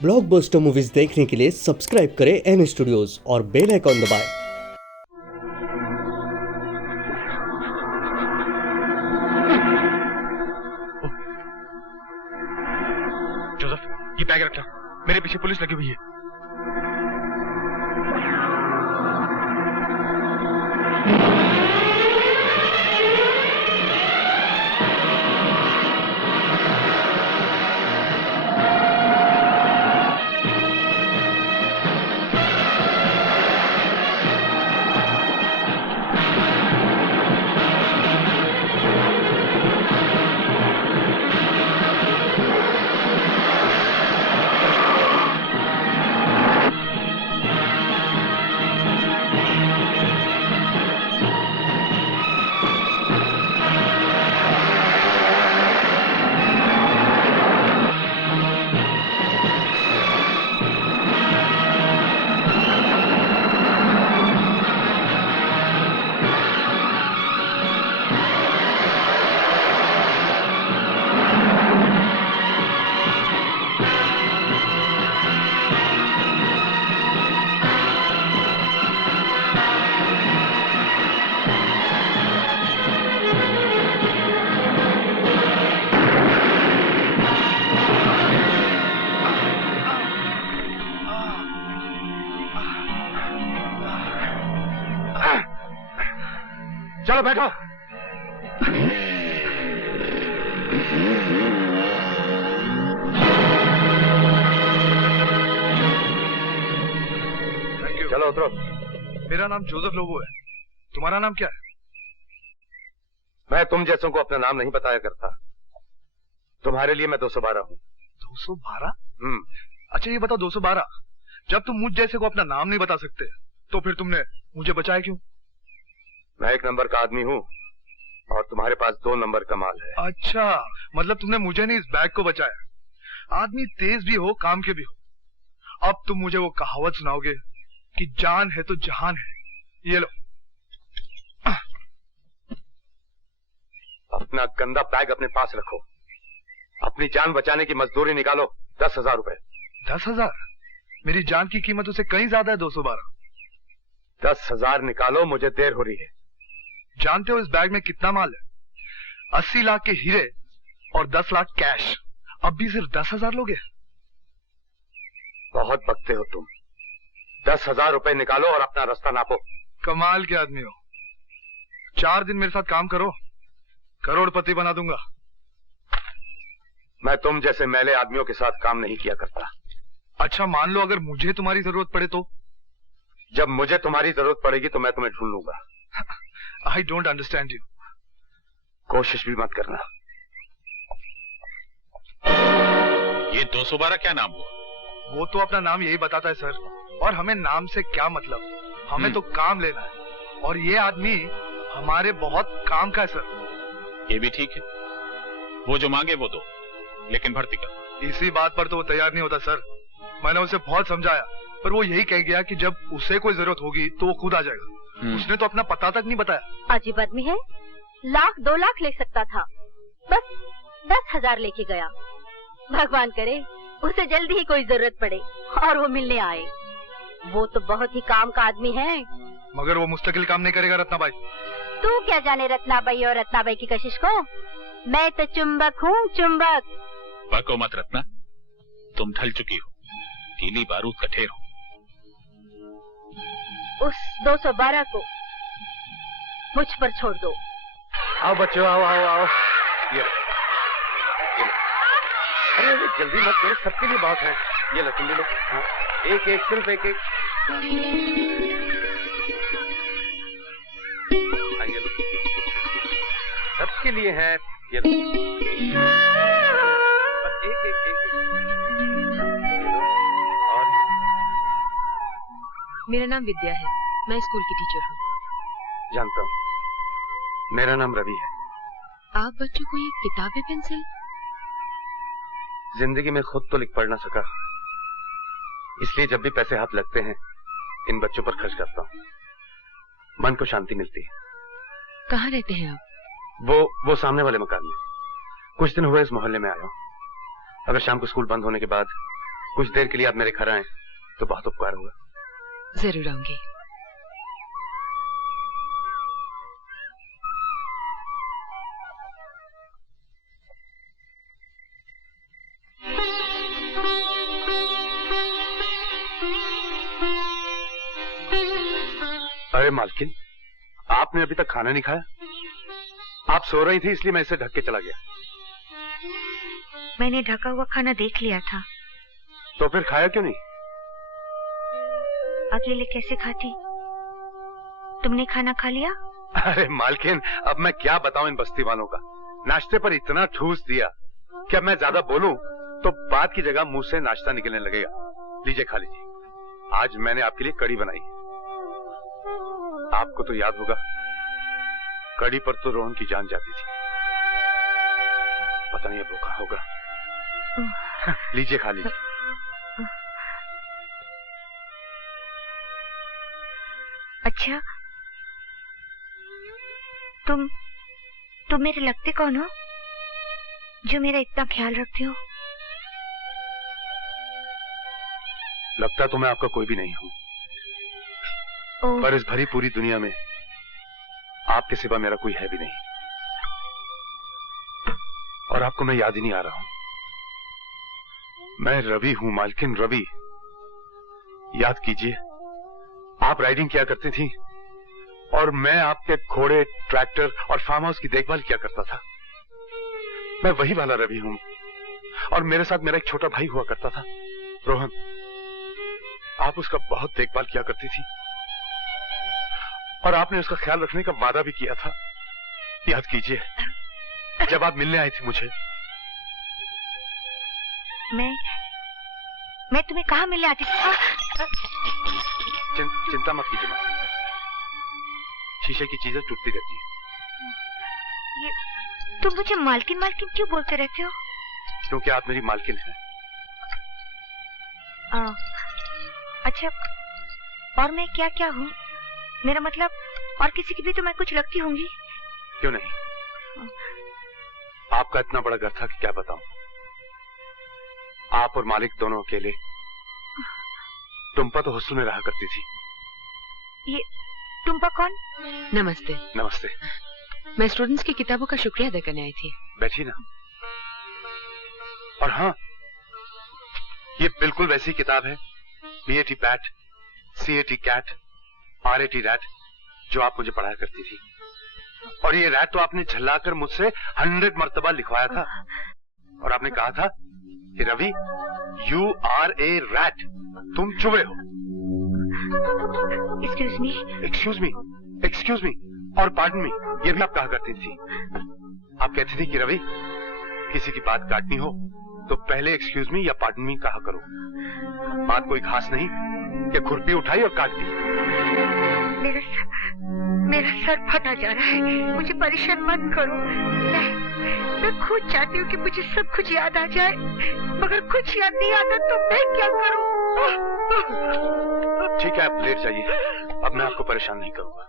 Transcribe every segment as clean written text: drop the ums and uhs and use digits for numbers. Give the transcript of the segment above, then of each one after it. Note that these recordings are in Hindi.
ब्लॉकबस्टर मूवीज देखने के लिए सब्सक्राइब करें एन स्टूडियोज और बेल आइकॉन दबाएं। जोसेफ, ये बैग रखना, मेरे पीछे पुलिस लगी हुई है। चलो बैठो। चलो उतरो। मेरा नाम जोसेफ लोबो है। तुम्हारा नाम क्या है? मैं तुम जैसों को अपना नाम नहीं बताया करता। तुम्हारे लिए मैं 212 हूँ। 212? अच्छा ये बताओ 212, जब तुम मुझ जैसे को अपना नाम नहीं बता सकते तो फिर तुमने मुझे बचाया क्यों? मैं 1 नंबर का आदमी हूँ और तुम्हारे पास 2 नंबर का माल है। अच्छा, मतलब तुमने मुझे नहीं इस बैग को बचाया। आदमी तेज भी हो, काम के भी हो। अब तुम मुझे वो कहावत सुनाओगे कि जान है तो जहान है। ये लो। अपना गंदा बैग अपने पास रखो। अपनी जान बचाने की मजदूरी निकालो। 10,000 रुपए। 10,000? मेरी जान की कीमत उससे कहीं ज्यादा है 212। 10,000 निकालो, मुझे देर हो रही है। जानते हो इस बैग में कितना माल है? 80 लाख के हीरे और 10 लाख कैश। अब भी सिर्फ 10,000 लोगे? बहुत बकते हो तुम। 10,000 रुपए निकालो और अपना रास्ता नापो। कमाल के आदमी हो। 4 दिन मेरे साथ काम करो, करोड़पति बना दूंगा। मैं तुम जैसे मैले आदमियों के साथ काम नहीं किया करता। अच्छा, मान लो अगर मुझे तुम्हारी जरूरत पड़े तो? जब मुझे तुम्हारी जरूरत पड़ेगी तो मैं तुम्हें ढूंढ लूंगा। I don't understand you. कोशिश भी मत करना। ये 212 क्या नाम हुआ? वो तो अपना नाम यही बताता है सर, और हमें नाम से क्या मतलब, हमें तो काम लेना है। और ये आदमी हमारे बहुत काम का है सर। ये भी ठीक है, वो जो मांगे वो दो, लेकिन भर्ती कर। इसी बात पर तो वो तैयार नहीं होता सर। मैंने उसे बहुत समझाया, पर वो यही कह गया कि जब उसे कोई जरूरत होगी तो वो खुद आ जाएगा। उसने तो अपना पता तक नहीं बताया। अजीब आदमी है। 1,00,000 2 लाख ले सकता था, बस 10,000 लेके गया। भगवान करे उसे जल्दी ही कोई जरूरत पड़े और वो मिलने आए। वो तो बहुत ही काम का आदमी है। मगर वो मुस्तकिल काम नहीं करेगा रत्नाबाई। तू क्या जाने रत्नाबाई और रत्नाबाई की कशिश को। मैं तो चुंबक हूँ, चुंबक। बको मत रत्ना, तुम ढल चुकी हो, तीली बारूद का ढेर हो। उस 212 को मुझ पर छोड़ दो। आओ बच्चों, आओ आओ आओ। ये लो। अरे जल्दी मत करो, सबके लिए बहुत है। ये लो, तुम भी लो। हाँ, एक एक, सिर्फ एक एक। ये लो, सबके लिए है। ये लो, बस एक एक एक, एक। और मेरा नाम विद्या है, मैं स्कूल की टीचर हूँ। जानता हूँ, मेरा नाम रवि है। आप बच्चों को ये किताबें पेंसिल? जिंदगी में खुद तो लिख पढ़ ना सका, इसलिए जब भी पैसे हाथ लगते हैं इन बच्चों पर खर्च करता हूँ। मन को शांति मिलती है। कहाँ रहते हैं आप? वो सामने वाले मकान में। कुछ दिन हुए इस मोहल्ले में आया हूँ। अगर शाम को स्कूल बंद होने के बाद कुछ देर के लिए आप मेरे घर आए तो बहुत उपकार होगा। जरूर आऊंगी। अरे मालकिन, आपने अभी तक खाना नहीं खाया? आप सो रही थी इसलिए मैं इसे ढक के चला गया। मैंने ढका हुआ खाना देख लिया था। तो फिर खाया क्यों नहीं? अकेले कैसे खाती? तुमने खाना खा लिया? अरे मालकिन, अब मैं क्या बताऊं इन बस्ती वालों का। नाश्ते पर इतना ठूस दिया कि अब मैं ज्यादा बोलूं तो बात की जगह मुंह से नाश्ता निकलने लगेगा। लीजिए खा लीजिए। आज मैंने आपके लिए कड़ी बनाई है। आपको तो याद होगा, कड़ी पर तो रोहन की जान जाती थी। पता नहीं अब वो कहाँ होगा। लीजिए खा लीजिए। अच्छा, तुम मेरे लगते कौन हो जो मेरा इतना ख्याल रखते हो? लगता तो मैं आपका कोई भी नहीं हूं, पर इस भरी पूरी दुनिया में आपके सिवा मेरा कोई है भी नहीं। और आपको मैं याद ही नहीं आ रहा हूं। मैं रवि हूं मालकिन, रवि। याद कीजिए, आप राइडिंग किया करती थी और मैं आपके घोड़े, ट्रैक्टर और फार्म हाउस की देखभाल किया करता था। मैं वही वाला रवि हूं। और मेरे साथ मेरा एक छोटा भाई हुआ करता था, रोहन। आप उसका बहुत देखभाल किया करती थी और आपने उसका ख्याल रखने का वादा भी किया था। याद कीजिए, जब आप मिलने आई थी मुझे। मैं तुम्हें कहाँ मिलने आती थी? चिंता मत कीजिए माँ, शीशे की चीजें टूटती रहती हैं। तुम मुझे मालकिन मालकिन क्यों बोलते रहते हो? क्योंकि आप मेरी मालकिन हैं। अच्छा, और मैं क्या क्या हूँ? मेरा मतलब, और किसी की भी तो मैं कुछ लगती होंगी। क्यों नहीं? आपका इतना बड़ा घर था कि क्या बताऊं। आप और मालिक दोनों अकेले। टुम्पा तो हॉस्टल में रहा करती थी। ये टुम्पा कौन? नमस्ते। नमस्ते। मैं स्टूडेंट्स की किताबों का शुक्रिया अदा करने आई थी। बैठी ना। और हाँ, ये बिल्कुल वैसी किताब है, BAT bat, CAT cat, RAT rat, जो आप मुझे पढ़ाया करती थी। और ये रैट तो आपने झल्लाकर मुझसे 100 मर्तबा लिखवाया था। और आपने कहा था कि Ravi, You are a rat, तुम चूहे हो। एक्सक्यूज मी और पार्डन मी, ये भी आप कहा करती थी। आप कहती थी कि रवि, किसी की बात काटनी हो तो पहले एक्सक्यूज मी या पार्डन मी कहा करो। बात कोई खास नहीं कि खुरपी उठाई और काट दी। मेरा सर फटा जा रहा है, मुझे परेशान मत करो। मैं खुद चाहती हूँ कि मुझे सब कुछ याद आ जाए, मगर कुछ याद नहीं आता तो मैं क्या करूँ? ठीक है, आप लेट जाइए। अब मैं आपको परेशान नहीं करूंगा।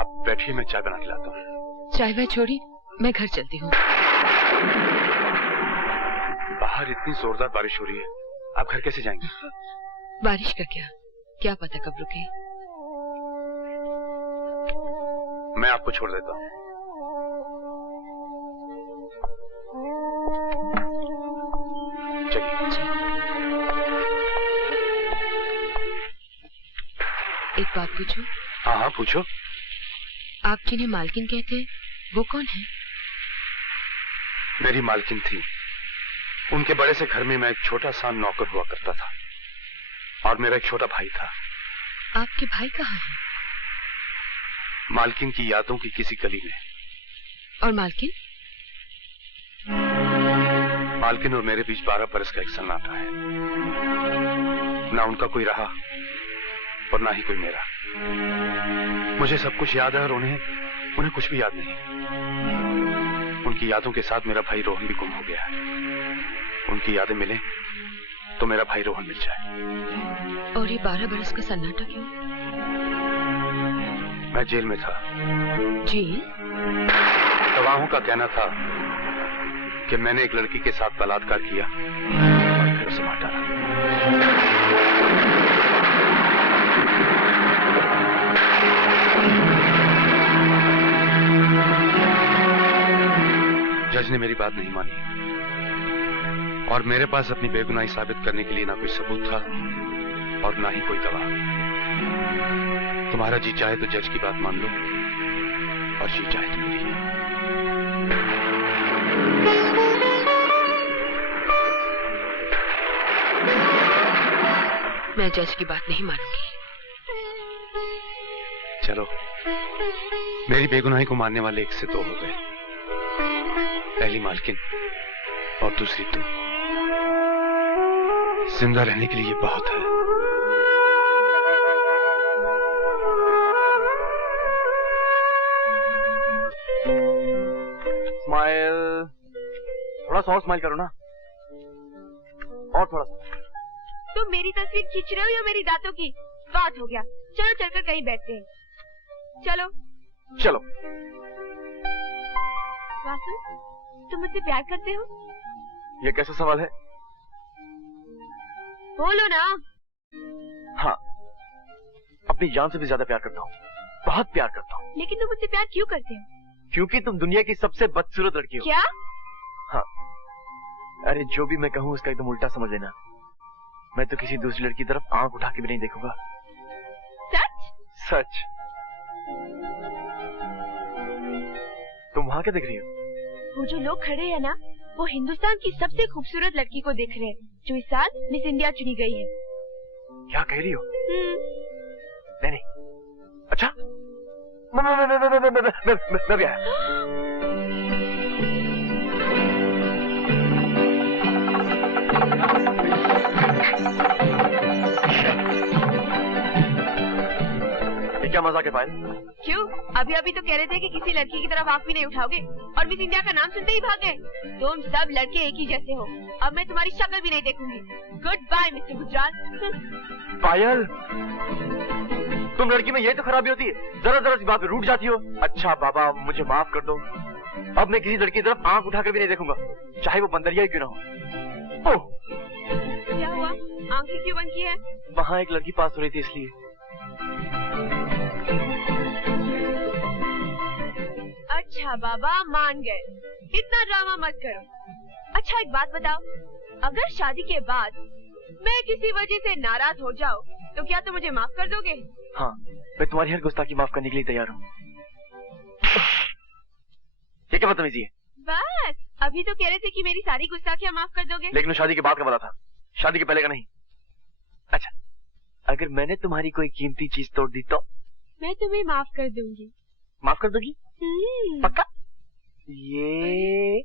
आप बैठिए, मैं चाय बना के लाता हूँ। चाय वाय छोड़ी, मैं घर चलती हूँ। बाहर इतनी जोरदार बारिश हो रही है, आप घर कैसे जाएंगे? बारिश का क्या पता कब रुके। मैं आपको छोड़ देता हूँ। चलिए। एक बात पूछूं? हाँ पूछो। आप जिन्हें मालकिन कहते हैं, वो कौन है? मेरी मालकिन थी। उनके बड़े से घर में मैं एक छोटा सा नौकर हुआ करता था और मेरा एक छोटा भाई था। आपके भाई कहाँ हैं? मालकिन की यादों की किसी गली में। और मालकिन? मालकिन और मेरे बीच 12 बरस का एक सन्नाटा है। ना उनका कोई रहा और ना ही कोई मेरा। मुझे सब कुछ याद है और उन्हें कुछ भी याद नहीं। उनकी यादों के साथ मेरा भाई रोहन भी गुम हो गया है। उनकी यादें मिले तो मेरा भाई रोहन मिल जाए। और ये 12 बरस का सन्नाटा क्यों? मैं जेल में था। जेल? गवाहों का कहना था कि मैंने एक लड़की के साथ बलात्कार किया और फिर उसे मार डाला। जज ने मेरी बात नहीं मानी और मेरे पास अपनी बेगुनाही साबित करने के लिए ना कोई सबूत था और ना ही कोई गवाह। तुम्हारा जी चाहे तो जज की बात मान लो और जी चाहे तो मेरी। मैं जज की बात नहीं मानूंगी। चलो, मेरी बेगुनाही को मानने वाले एक से दो हो गए, पहली मालकिन और दूसरी तुम। जिंदा रहने के लिए ये बहुत है। स्माइल, थोड़ा सा और स्माइल करो ना, और थोड़ा सा। तुम मेरी तस्वीर खींच रहे हो या मेरी दांतों की? बात हो गया, चलो चलकर कहीं बैठते हैं। चलो चलो। वासु, तुम मुझसे प्यार करते हो? ये कैसा सवाल है? बोलो ना। हाँ, अपनी जान से भी ज्यादा प्यार करता हूँ, बहुत प्यार करता हूँ। लेकिन तुम मुझसे प्यार क्यों करते हो? क्योंकि तुम दुनिया की सबसे बदसूरत लड़की हो। क्या? हाँ, अरे जो भी मैं कहूँ उसका एकदम उल्टा समझ लेना। मैं तो किसी दूसरी लड़की की तरफ आंख उठा के भी नहीं देखूंगा। सच? सच। तुम वहाँ क्या देख रही हो? वो जो लोग खड़े हैं ना, वो हिंदुस्तान की सबसे खूबसूरत लड़की को देख रहे हैं, जो इस साल मिस इंडिया चुनी गई है। क्या कह रही हो? नहीं नहीं। अच्छा, मैं भी आया। क्या मजाक है पायल? क्यों? अभी अभी तो कह रहे थे कि किसी लड़की की तरफ आंख भी नहीं उठाओगे और मिस इंडिया का नाम सुनते ही भाग गए। तुम सब लड़के एक ही जैसे हो। अब मैं तुम्हारी शक्ल भी नहीं देखूंगी। Good bye mister Gujral. Payal, तुम लड़की में यही तो खराबी होती है, जरा जरा सी बात पे रूठ जाती हो। अच्छा बाबा, मुझे माफ कर दो। अब मैं किसी लड़की की तरफ आंख उठाकर भी नहीं देखूंगा, चाहे वो बंदरिया ही क्यों ना हो। ओह, क्या हुआ? आंखें क्यों बंद की है? वहाँ एक लड़की पास हो रही थी इसलिए। अच्छा बाबा, मान गए। इतना ड्रामा मत करो। अच्छा एक बात बताओ, अगर शादी के बाद मैं किसी वजह से नाराज हो जाऊँ तो क्या तुम मुझे माफ कर दोगे? हाँ, मैं तुम्हारी हर गुस्ताखी माफ करने के लिए तैयार हूँ। ये क्या बदतमीजी है? बस, अभी तो कह रहे थे कि मेरी सारी गुस्ताखियाँ माफ कर दोगे। लेकिन शादी के बाद का वादा था, शादी के पहले का नहीं। अच्छा, अगर मैंने तुम्हारी कोई कीमती चीज तोड़ दी तो? मैं तुम्हें माफ कर दूंगी। माफ कर दोगी? पक्का? ये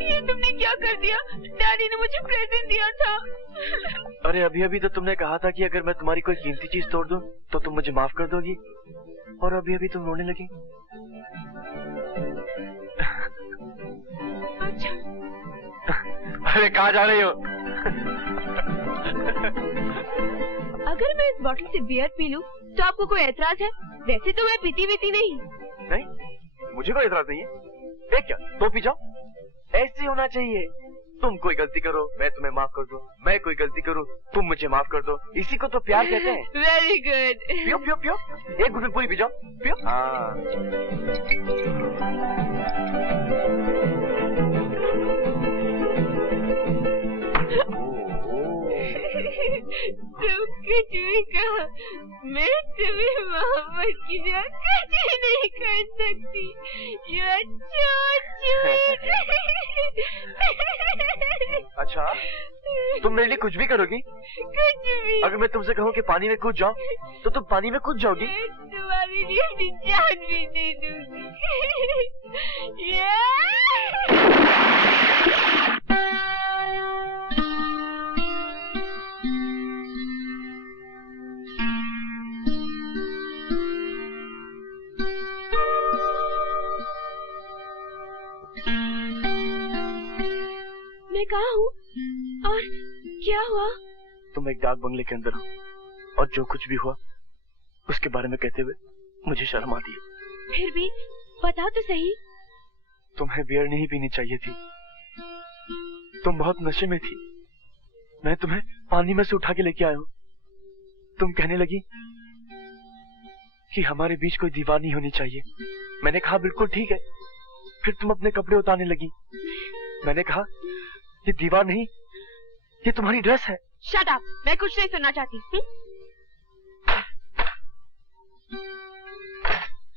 ये तुमने क्या कर दिया? डैडी ने मुझे प्रेजेंट दिया था। अरे अभी अभी तो तुमने कहा था कि अगर मैं तुम्हारी कोई कीमती चीज तोड़ दूं तो तुम मुझे माफ कर दोगी, और अभी अभी तुम रोने लगी। अच्छा। अरे कहाँ जा रही हो? अगर मैं इस बोतल से बियर पी लूं तो आपको कोई एतराज है? वैसे तो मैं पीती नहीं। नहीं, मुझे कोई एतराज नहीं है। देख क्या, तो पी जाओ। ऐसे होना चाहिए। तुम कोई गलती करो, मैं तुम्हें माफ कर दूं। मैं कोई गलती करूं, तुम मुझे माफ कर दो। इसी को तो प्यार कहते हैं। Very good. पियो पियो पियो, एक घुट में पूरी पी जाओ। पियो। हाँ। तुम कुछ भी कहो, मैं तुम्हें मोहब्बत की जान कभी नहीं कर सकती। You are so sweet। अच्छा, तुम मेरे लिए कुछ भी करोगी? कुछ भी। अगर मैं तुमसे कहूँ कि पानी में कूद जाओ तो तुम पानी में कूद जाओगी? मैं तुम्हारे लिए अपनी जान भी दे दूंगी। मैं कहाँ हूँ और क्या हुआ? तुम एक डाक बंगले के अंदर हो और जो कुछ भी हुआ उसके बारे में कहते हुए मुझे शर्म आती है। फिर भी बताओ तो सही। तुम्हें बियर नहीं पीनी चाहिए थी, तुम बहुत नशे में थी। मैं तुम्हें पानी में से उठा के लेके आया हूँ। तुम कहने लगी कि हमारे बीच कोई दीवार नहीं होनी चाहिए। मैंने कहा बिल्कुल ठीक है। फिर तुम अपने कपड़े उतारने लगी। मैंने कहा ये दीवार नहीं, ये तुम्हारी ड्रेस है। शट अप, मैं कुछ नहीं सुनना चाहती।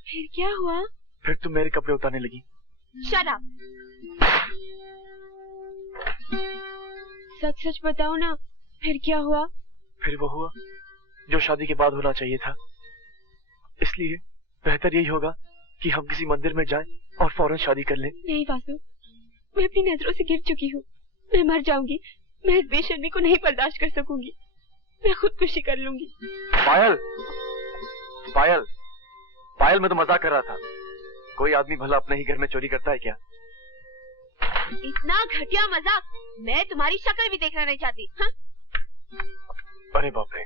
फिर क्या हुआ? फिर तुम मेरे कपड़े उतारने लगी। Shut up. सच सच बताओ ना, फिर क्या हुआ? फिर वो हुआ जो शादी के बाद होना चाहिए था। इसलिए बेहतर यही होगा कि हम किसी मंदिर में जाएं और फौरन शादी कर लें। नहीं वासु, मैं अपनी नजरों से गिर चुकी हूँ। मैं मर जाऊंगी। मैं इस बेशर्मी को नहीं बर्दाश्त कर सकूंगी। मैं खुदकुशी कर लूंगी। पायल, पायल, पायल, मैं तो मजाक कर रहा था। कोई आदमी भला अपने ही घर में चोरी करता है क्या? इतना घटिया मजाक मैं तुम्हारी शक्ल भी देखना नहीं चाहती। हाँ? अरे बाप रे,